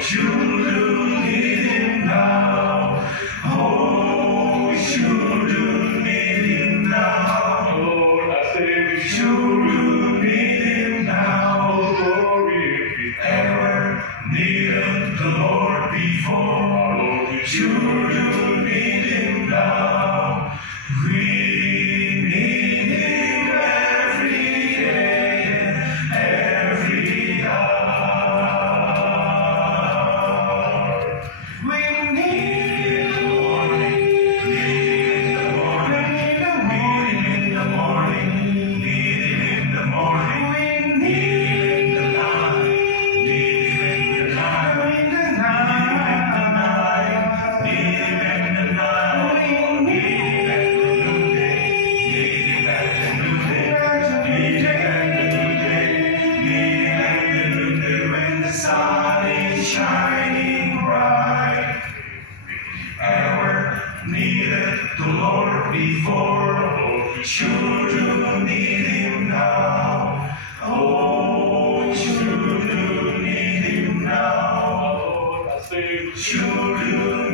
Sure do need him now. Oh, we sure do need him now. Lord, I say we Sure do need him now. glory if we Ever needed the Lord before. Lord, we Sure do need him now. We need him every day, every hour. We need him in the morning, need him in the morning, need him in the morning, need him in the morning, we need him in the night, need him in the night, in the night, need him in the night, need him at the noonday, need him at the noonday, need him at the noonday, need him at the noonday when the sun is shining bright. Ever needed the Lord before, sure do need him now. Oh, sure do need him now. Lord, I say Sure do